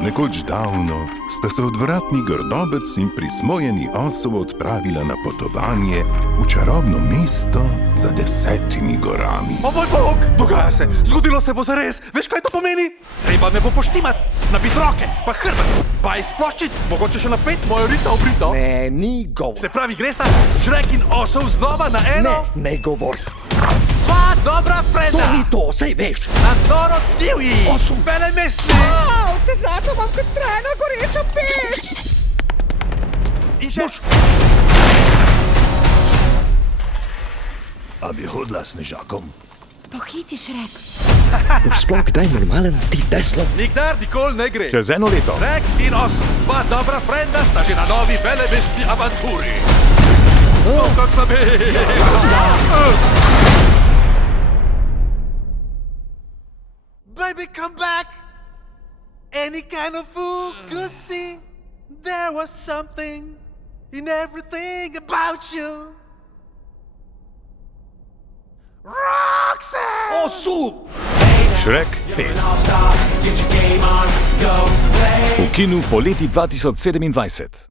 Nekoč davno sta se odvratni grdobec in prismojeni osel odpravila na potovanje v čarobno mesto za 10 gorami. O moj bog, dogaja se, zgodilo se bo zares. Veš, kaj to pomeni? Treba me bo poštimat, nabit roke, pa hrbet, pa izploščit, mogoče še napet mojo rita obrito. Ne, ni govor. Se pravi, gresta Žrek in osel znova na eno? Ne govori. Dva dobra frenda. To ni to, sej veš. Na noro divji. Osel. Velemestni. Te zato imam kot trajno gorečo peč. In še... A bi hodila s Snežakom? Pohiti, Šrek. Boš sploh kdaj normalen, ti Teslo? Nikdar nikoli ne gre. Čez 1 leto. Žrek in osel, dva dobra frenda sta že na novi velemestni avanturi. Kakšna bi... Baby, come back. Any kind of fool could see there was something in everything about you. Roxanne! Osu! Šrek 5. V kinu poleti 2027.